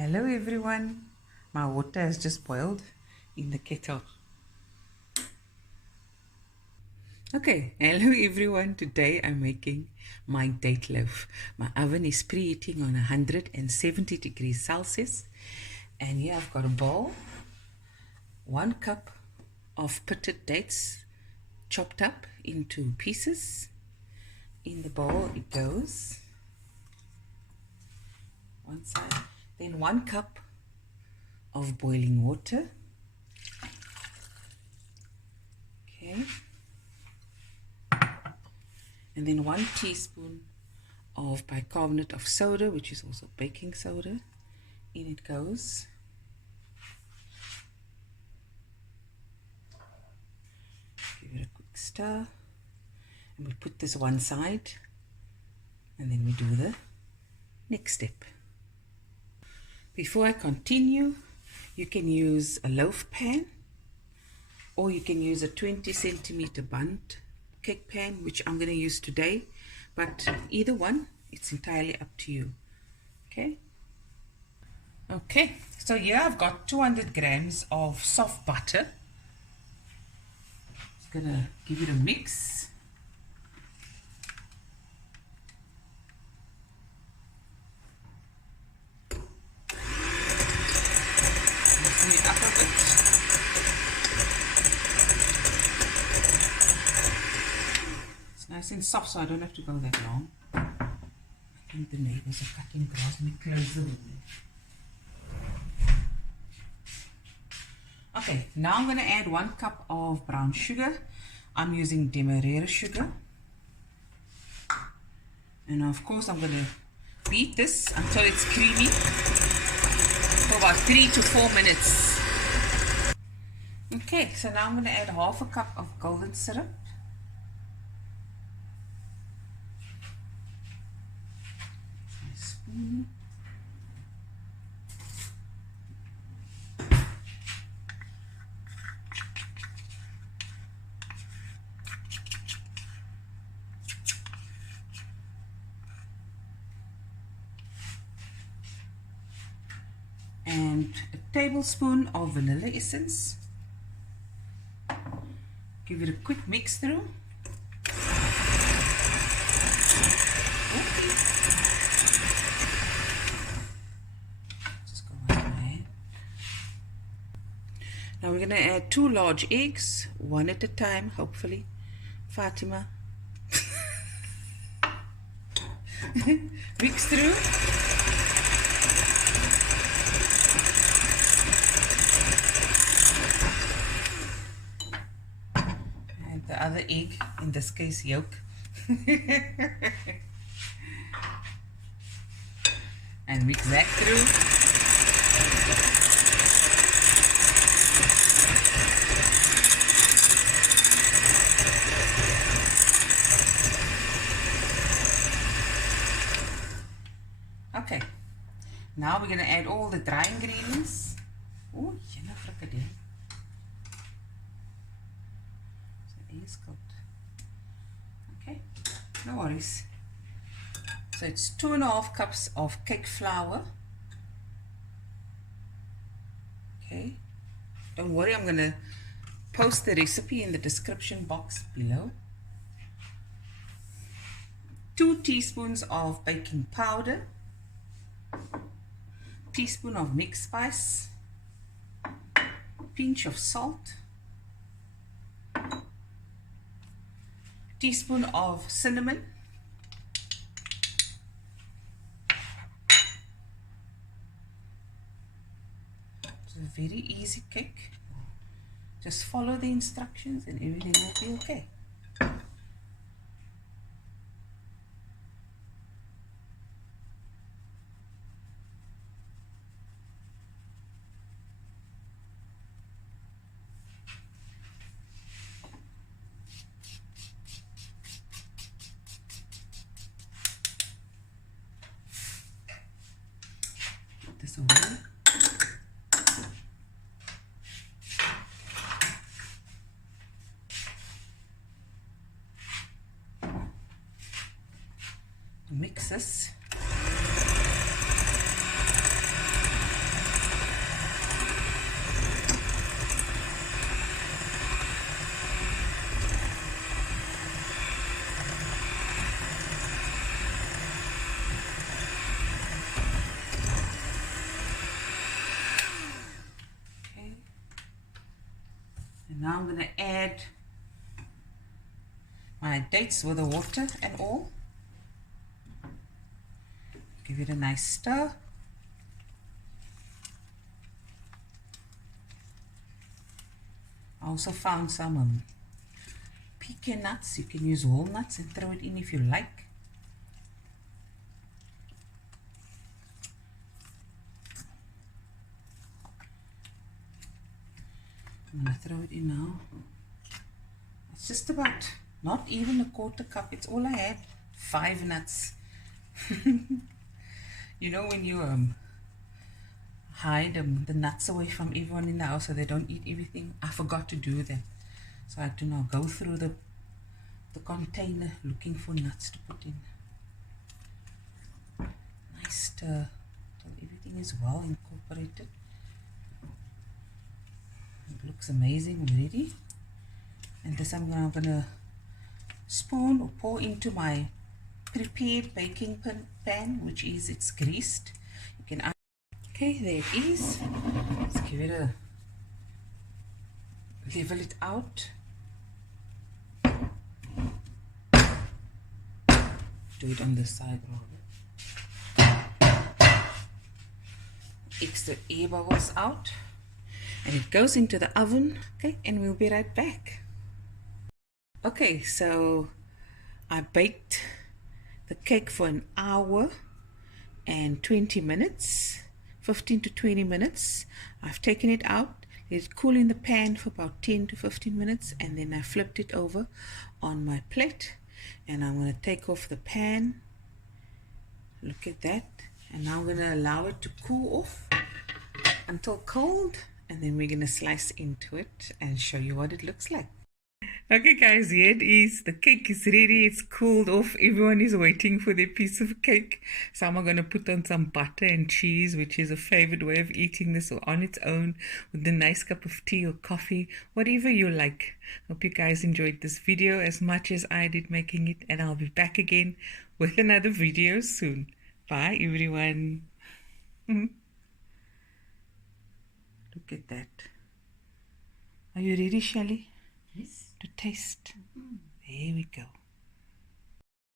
Hello everyone, my water has just boiled in the kettle. Okay, hello everyone, today I'm making my date loaf. My oven is preheating on 170 degrees Celsius, and here I've got a bowl, 1 cup of pitted dates chopped up into pieces. In the bowl it goes, one side, then 1 cup of boiling water. Okay, and then 1 teaspoon of bicarbonate of soda, which is also baking soda. In it goes. Give it a quick stir, and we put this one side, and then we do the next step. Before I continue, you can use a loaf pan, or you can use a 20 centimeter bundt cake pan, which I'm going to use today, but either one, it's entirely up to you. Okay, so here I've got 200 grams of soft butter. Just gonna give it a mix. Mixing it up a bit. It's nice and soft, so I don't have to go that long. I think the neighbors are cutting grass. Let me close the window. Okay, now I'm going to add 1 cup of brown sugar. I'm using demerara sugar. And of course I'm going to beat this until it's creamy for about 3 to 4 minutes. Okay, so now I'm going to add half a cup of golden syrup. A spoon. And a tablespoon of vanilla essence. Give it a quick mix through. Okay. Just go with my hand. Now we're going to add 2 large eggs, one at a time, hopefully. Fatima. Mix through. The other egg, in this case yolk. And mix that through. Okay, now we're going to add all the dry ingredients. Oh, jylle frikadel. Is good. Okay, no worries. So it's 2.5 cups of cake flour. Okay, don't worry, I'm gonna post the recipe in the description box below. 2 teaspoons of baking powder, teaspoon of mixed spice, pinch of salt, teaspoon of cinnamon, it's a very easy cake. Just follow the instructions and everything will be okay. This away. Mix this. now I'm going to add my dates with the water and all. Give it a nice stir. I also found some pecan nuts. You can use walnuts and throw it in if you like. I'm going to throw it in now. It's just about, not even a quarter cup. It's all I had. 5 nuts. You know when you hide the nuts away from everyone in the house so they don't eat everything? I forgot to do that. So I had to now go through the container looking for nuts to put in. Nice stir till everything is well incorporated. It looks amazing already. And this I'm gonna spoon or pour into my prepared baking pan, which is it's greased. You can, okay, there it is. Let's give it a level it out. Do it on this side rather. Extra air bubbles out, and it goes into the oven. Okay, and we'll be right back. Okay, so I baked the cake for an hour and 20 minutes, 15 to 20 minutes. I've taken it out, let it cool in the pan for about 10 to 15 minutes, and then I flipped it over on my plate, and I'm going to take off the pan. Look at that. And now I'm going to allow it to cool off until cold, and then we're going to slice into it and show you what it looks like. Okay guys, here it is. The cake is ready. It's cooled off. Everyone is waiting for their piece of cake. So I'm going to put on some butter and cheese, which is a favorite way of eating this, or on its own with a nice cup of tea or coffee, whatever you like. Hope you guys enjoyed this video as much as I did making it, and I'll be back again with another video soon. Bye everyone. Look at that. Are you ready, Shelley? Yes. To taste. There we go.